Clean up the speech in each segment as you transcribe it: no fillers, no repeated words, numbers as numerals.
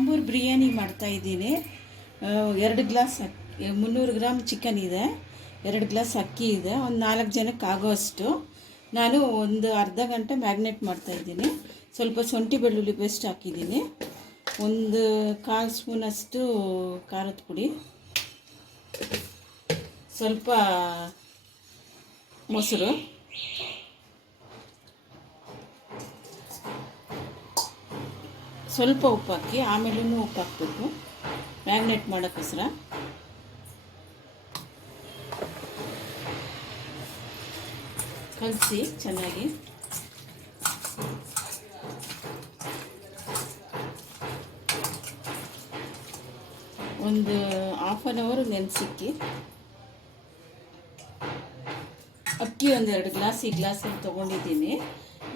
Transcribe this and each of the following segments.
ಆಂಬೂರ್ ಬಿರಿಯಾನಿ ಮಾಡ್ತಾಯಿದ್ದೀನಿ. 2 glass 300 gram chicken ಇದೆ, 2 glass ಅಕ್ಕಿ ಇದೆ, ಒಂದು 4 ಜನಕ್ಕೆ ಆಗೋಷ್ಟು. ನಾನು ಒಂದು ಅರ್ಧ ಗಂಟೆ ಮ್ಯಾಗ್ನೇಟ್ ಮಾಡ್ತಾಯಿದ್ದೀನಿ. ಸ್ವಲ್ಪ ಶುಂಠಿ ಬೆಳ್ಳುಳ್ಳಿ ಪೇಸ್ಟ್ ಹಾಕಿದ್ದೀನಿ, ಒಂದು 1/4 ಸ್ಪೂನಷ್ಟು ಖಾರದ ಪುಡಿ, ಸ್ವಲ್ಪ ಮೊಸರು, ಸ್ವಲ್ಪ ಉಪ್ಪು ಹಾಕಿ ಆಮೇಲೂ ಉಪ್ಪು ಹಾಕಬೇಕು ಮ್ಯಾಗ್ನೇಟ್ ಮಾಡೋಕ್ಕೋಸ್ಕರ. ಕಲಸಿ ಚೆನ್ನಾಗಿ ಒಂದು ½ ಅನ್ ಅವರ್ ನೆನೆಸಿಕ್ಕಿ. ಅಕ್ಕಿ ಒಂದು 2 ಗ್ಲಾಸ್ ಈ ಗ್ಲಾಸಲ್ಲಿ ತೊಗೊಂಡಿದ್ದೀನಿ.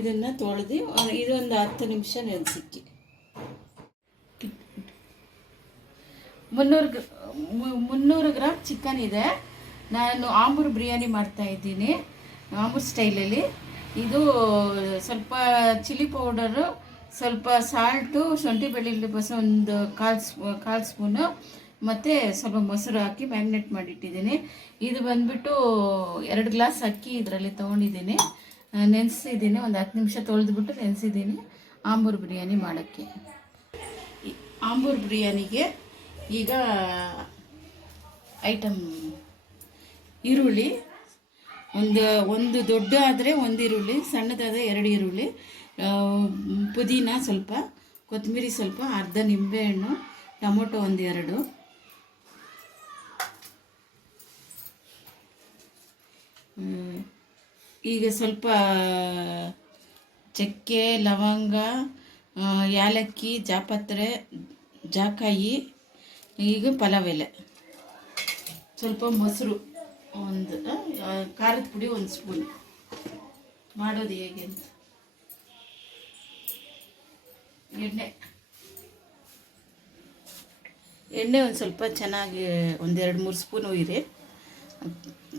ಇದನ್ನು ತೊಳೆದು ಇದೊಂದು 10 ನಿಮಿಷ ನೆನೆಸಿಕ್ಕಿ. 300 ಗ್ರಾಮ್ ಚಿಕನ್ ಇದೆ. ನಾನು ಆಂಬೂರ್ ಬಿರಿಯಾನಿ ಮಾಡ್ತಾಯಿದ್ದೀನಿ ಆಂಬೂರ್ ಸ್ಟೈಲಲ್ಲಿ. ಇದು ಸ್ವಲ್ಪ ಚಿಲ್ಲಿ ಪೌಡರು, ಸ್ವಲ್ಪ ಸಾಲ್ಟು, ಶುಂಠಿ ಬೆಳ್ಳುಳ್ಳಿ ಪೇಸ್ಟ್ ಒಂದು 1/4 ಸ್ಪೂನು, ಮತ್ತು ಸ್ವಲ್ಪ ಮೊಸರು ಹಾಕಿ ಮ್ಯಾಗ್ನೇಟ್ ಮಾಡಿಟ್ಟಿದ್ದೀನಿ. ಇದು ಬಂದುಬಿಟ್ಟು 2 ಗ್ಲಾಸ್ ಅಕ್ಕಿ ಇದರಲ್ಲಿ ತೊಗೊಂಡಿದ್ದೀನಿ, ನೆನೆಸಿದ್ದೀನಿ. ಒಂದು 10 ನಿಮಿಷ ತೊಳೆದ್ಬಿಟ್ಟು ನೆನೆಸಿದ್ದೀನಿ ಆಂಬೂರ್ ಬಿರಿಯಾನಿ ಮಾಡೋಕ್ಕೆ. ಆಂಬೂರ್ ಬಿರಿಯಾನಿಗೆ ಈಗ ಐಟಮ್ ಈರುಳ್ಳಿ ಒಂದು ದೊಡ್ಡ ಆದರೆ 1 ಈರುಳ್ಳಿ, ಸಣ್ಣದಾದರೆ 2 ಈರುಳ್ಳಿ, ಪುದೀನ ಸ್ವಲ್ಪ, ಕೊತ್ತಂಬರಿ ಸ್ವಲ್ಪ, ಅರ್ಧ ನಿಂಬೆಹಣ್ಣು, ಟೊಮೊಟೊ 1-2, ಈಗ ಸ್ವಲ್ಪ ಚಕ್ಕೆ, ಲವಂಗ, ಏಲಕ್ಕಿ, ಜಾಪತ್ರೆ, ಜಾಕಾಯಿ, ಈಗ ಪಲಾವ್ ಎಲೆ, ಸ್ವಲ್ಪ ಮೊಸರು, ಒಂದು ಖಾರದ ಪುಡಿ 1 ಸ್ಪೂನ್. ಮಾಡೋದು ಹೇಗೆ ಅಂತ, ಎಣ್ಣೆ ಒಂದು ಸ್ವಲ್ಪ ಚೆನ್ನಾಗಿ ಒಂದು 2-3 ಸ್ಪೂನ್ ಒಯ್ಯಿರಿ,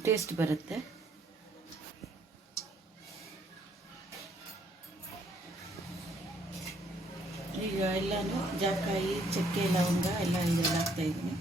ಟೇಸ್ಟ್ ಬರುತ್ತೆ. ಈಗ ಎಲ್ಲನೂ ಜಾಕಾಯಿ, ಚಕ್ಕೆ, ಲವಂಗ ಎಲ್ಲ ಇದೆಲ್ಲ ಹಾಕ್ತಾಯಿದ್ದೀನಿ.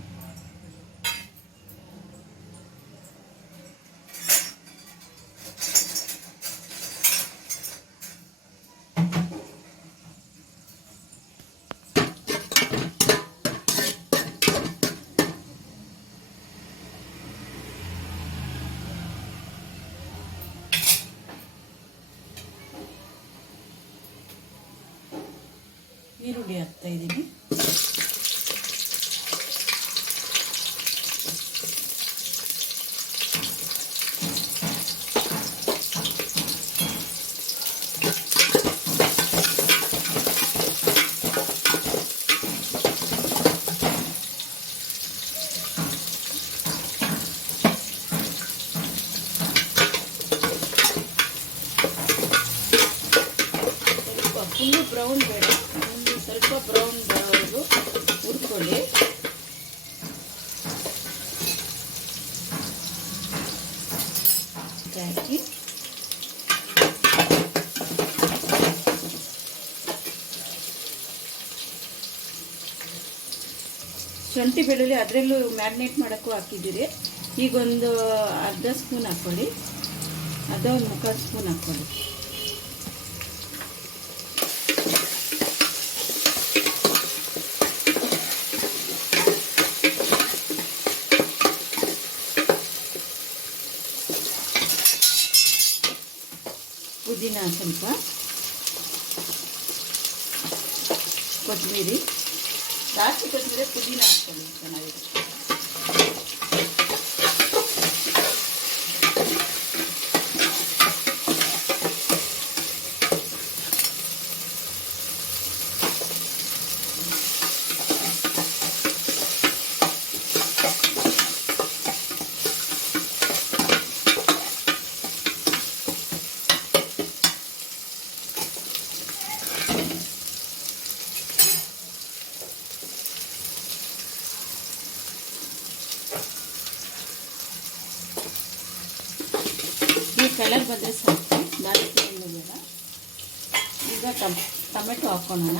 ಈರುಳ್ಳಿ ಹಾಕ್ತಾಯಿದ್ದೀನಿ. ಫುಲ್ಲು ಬ್ರೌನ್ ಬೇಡ, ಸ್ವಲ್ಪ ಬ್ರೌನ್ ಬರೋವರೆಗೂ ಹುರ್ಕೊಳ್ಳಿ. ಹಾಕಿ ಶುಂಠಿ ಬೆಳ್ಳುಳ್ಳಿ ಅದರಲ್ಲೂ ಮ್ಯಾಗ್ನೇಟ್ ಮಾಡೋಕ್ಕೂ ಹಾಕಿದ್ದೀರಿ. ಈಗ ಒಂದು ಅರ್ಧ ಸ್ಪೂನ್ ಹಾಕ್ಕೊಳ್ಳಿ, ಅರ್ಧ ಒಂದು 3/4 ಸ್ಪೂನ್ ಹಾಕ್ಕೊಳ್ಳಿ. ಪುದೀನ ಸ್ವಲ್ಪ, ಕೊತ್ತಂಬರಿ, ಜಾಸ್ತಿ ಕೊತ್ತಂಬರಿ, ಪುದೀನ ಹಾಕ್ಕೊಳ್ಳಿ ಚೆನ್ನಾಗಿರುತ್ತೆ. ಕಲರ್ ಬಂದರೆ ಸಾಕು, ಜಾಸ್ತಿ ಏನು ಬೇಡ. ಈಗ ಟೊಮೆಟೊ ಹಾಕ್ಕೊಳ್ಳೋಣ.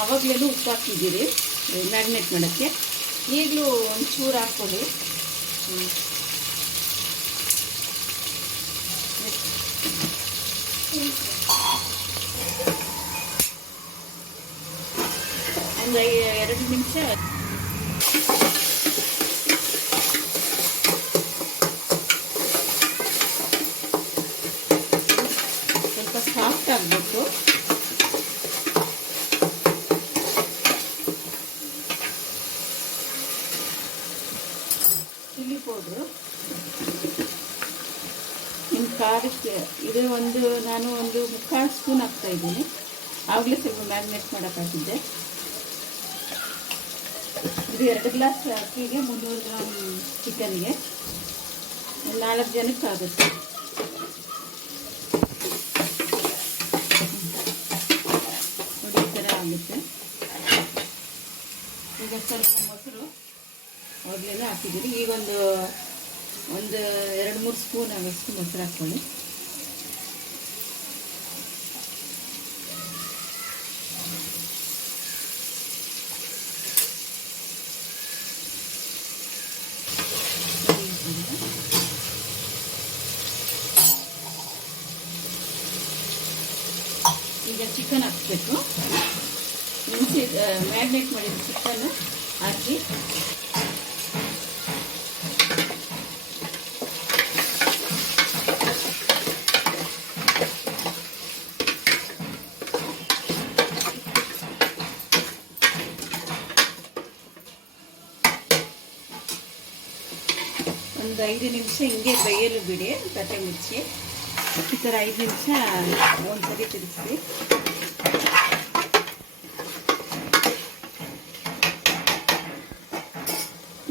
ಆವಾಗಲೂ ಉಪ್ಪು ಹಾಕಿದ್ದೀರಿ ಮ್ಯಾರಿನೇಟ್ ಮಾಡೋಕ್ಕೆ. ಈಗಲೂ ಒಂಚೂರು ಹಾಕ್ಕೊಳ್ಳಿ. ಒಂದು 2 ನಿಮಿಷ ಸ್ವಲ್ಪ ಸಾಫ್ಟ್ ಆಗಬೇಕು. ಚಿಲ್ಲಿ ಪೌಡ್ರು ನಿಮ್ಮ ಖಾರಕ್ಕೆ ಇದು ನಾನು ಒಂದು 3/4 ಸ್ಪೂನ್ ಹಾಕ್ತಾಯಿದ್ದೀನಿ. ಆಗಲೇ ಸ್ವಲ್ಪ ಮ್ಯಾರಿನೇಟ್ ಮಾಡೋಕ್ಕಾಗಿದ್ದೆ. ಇದು 2 ಗ್ಲಾಸ್ ಅಕ್ಕಿಗೆ 300 ಗ್ರಾಮ್ ಚಿಕನ್ಗೆ 4 ಜನಕ್ಕೆ ಆಗುತ್ತೆ. ನೋಡಿ ಈ ಥರ ಆಗುತ್ತೆ. ಈಗ ಸ್ವಲ್ಪ ಮೊಸರು ಮೊದಲೇ ಹಾಕಿದ್ದೀರಿ. ಈಗ ಒಂದು 2-3 ಸ್ಪೂನ್ ಆಗೋಷ್ಟು ಮೊಸರು ಹಾಕ್ಕೊಳ್ಳಿ. ಈಗ ಚಿಕನ್ ಹಾಕಬೇಕು. ಮ್ಯಾರಿನೇಟ್ ಮಾಡಿದ ಚಿಕನ್ ಹಾಕಿ ಒಂದು 5 ನಿಮಿಷ ಹಿಂಗೆ ಬೇಯಲು ಬಿಡಿ. ತಟ್ಟೆ ಮುಚ್ಚಿ ಈ ಥರ 5 ನಿಮಿಷ ಒಂದ್ಸರಿ ತಿರುಗಿಸಿ.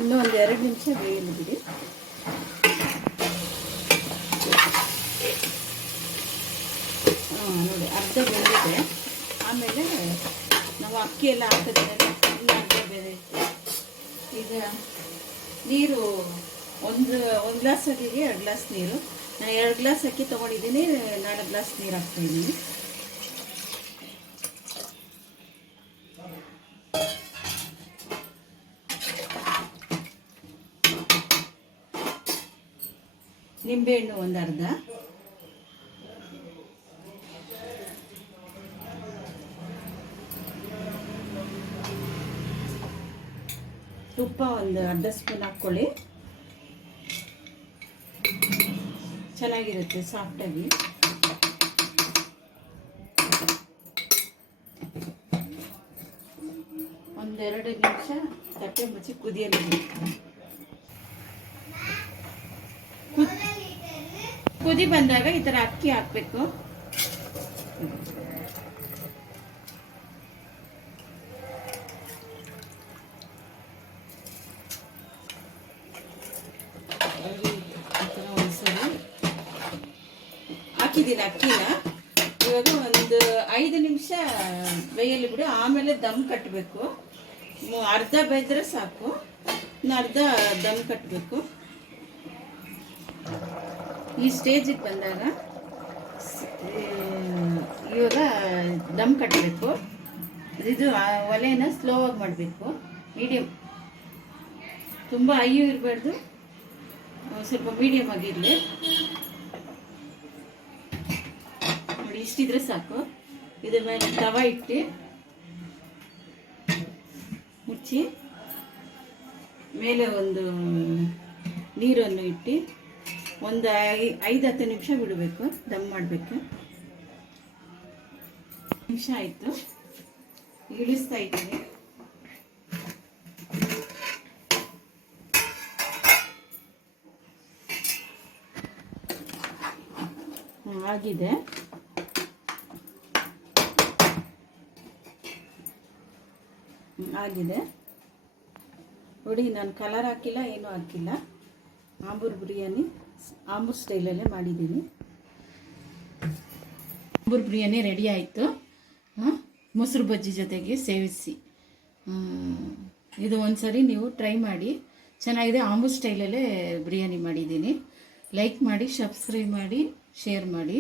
ಇನ್ನೂ ಒಂದು 2 ನಿಮಿಷ ಬೇಯಲು ಬಿಡಿ. ನೋಡಿ ಅರ್ಧ ಬೆಂದಿದೆ. ಆಮೇಲೆ ನಾವು ಅಕ್ಕಿ ಎಲ್ಲ ಹಾಕಿದ್ಮೇಲೆ ಇನ್ನೂ ಅರ್ಧ ಬೇರೆ. ಈಗ ನೀರು ಒಂದು ಗ್ಲಾಸ್ ಅಕ್ಕಿಗೆ 2 ಗ್ಲಾಸ್ ನೀರು. ನಾನು 2 ಗ್ಲಾಸ್ ಅಕ್ಕಿ ತೊಗೊಂಡಿದ್ದೀನಿ, 4 ಗ್ಲಾಸ್ ನೀರು ಹಾಕ್ತಾಯಿದ್ದೀನಿ. ನಿಂಬೆಹಣ್ಣು ಒಂದು ಅರ್ಧ, ತುಪ್ಪ ಒಂದು ಅರ್ಧ ಸ್ಪೂನ್ ಹಾಕ್ಕೊಳ್ಳಿ. ಚೆನ್ನಾಗಿರುತ್ತೆ ಸಾಫ್ಟಾಗಿ. ಒಂದು 2 ನಿಮಿಷ ತಟ್ಟೆ ಮುಚ್ಚಿ ಕುದಿಯಲು. ಕುದಿ ಬಂದಾಗ ಈ ಥರ ಅಕ್ಕಿ ಹಾಕಬೇಕು. ಹಾಕಿದ್ದೀನಿ ಅಕ್ಕಿನ. ಇವಾಗ ಒಂದು 5 ನಿಮಿಷ ಬೇಯಲಿ ಬಿಡಿ. ಆಮೇಲೆ ದಮ್ ಕಟ್ಟಬೇಕು. ಅರ್ಧ ಬೇಯ್ದ್ರೆ ಸಾಕು, ಇನ್ನು ಅರ್ಧ ದಮ್ ಕಟ್ಟಬೇಕು. ಈ ಸ್ಟೇಜಿಗೆ ಬಂದಾಗ ಇವಾಗ ದಮ್ ಕಟ್ಟಬೇಕು. ಇದು ಒಲೆನ ಸ್ಲೋ ಆಗಿ ಮಾಡಬೇಕು. ಮೀಡಿಯಮ್, ತುಂಬ ಹೈಯೂ ಇರಬಾರ್ದು, ಸ್ವಲ್ಪ ಮೀಡಿಯಮ್ ಆಗಿರಲಿ. ನೋಡಿ ಇಷ್ಟಿದ್ರೆ ಸಾಕು. ಇದ್ರ ಮೇಲೆ ತವಾ ಇಟ್ಟು ಮುಚ್ಚಿ ಮೇಲೆ ಒಂದು ನೀರನ್ನು ಇಟ್ಟು ಒಂದು 5-10 ನಿಮಿಷ ಬಿಡಬೇಕು. ದಮ್ ಮಾಡಬೇಕು. ನಿಮಿಷ ಆಯಿತು, ಇಳಿಸ್ತಾ ಇದ್ದೀನಿ. ಆಗಿದೆ. ಆಗಿದೆ ನೋಡಿ. ನಾನು ಕಲರ್ ಹಾಕಿಲ್ಲ, ಏನೂ ಹಾಕಿಲ್ಲ. ಆಂಬೂರ್ ಬಿರಿಯಾನಿ ಆಂಬೂರ್ ಸ್ಟೈಲಲ್ಲೇ ಮಾಡಿದ್ದೀನಿ. ಆಂಬೂರ್ ಬಿರಿಯಾನಿ ರೆಡಿ ಆಯಿತು. ಮೊಸರು ಬಜ್ಜಿ ಜೊತೆಗೆ ಸೇವಿಸಿ. ಇದು ಒಂದ್ಸರಿ ನೀವು ಟ್ರೈ ಮಾಡಿ, ಚೆನ್ನಾಗಿದೆ. ಆಂಬೂರ್ ಸ್ಟೈಲಲ್ಲೇ ಬಿರಿಯಾನಿ ಮಾಡಿದ್ದೀನಿ. ಲೈಕ್ ಮಾಡಿ, ಸಬ್ಸ್ಕ್ರೈಬ್ ಮಾಡಿ, ಶೇರ್ ಮಾಡಿ.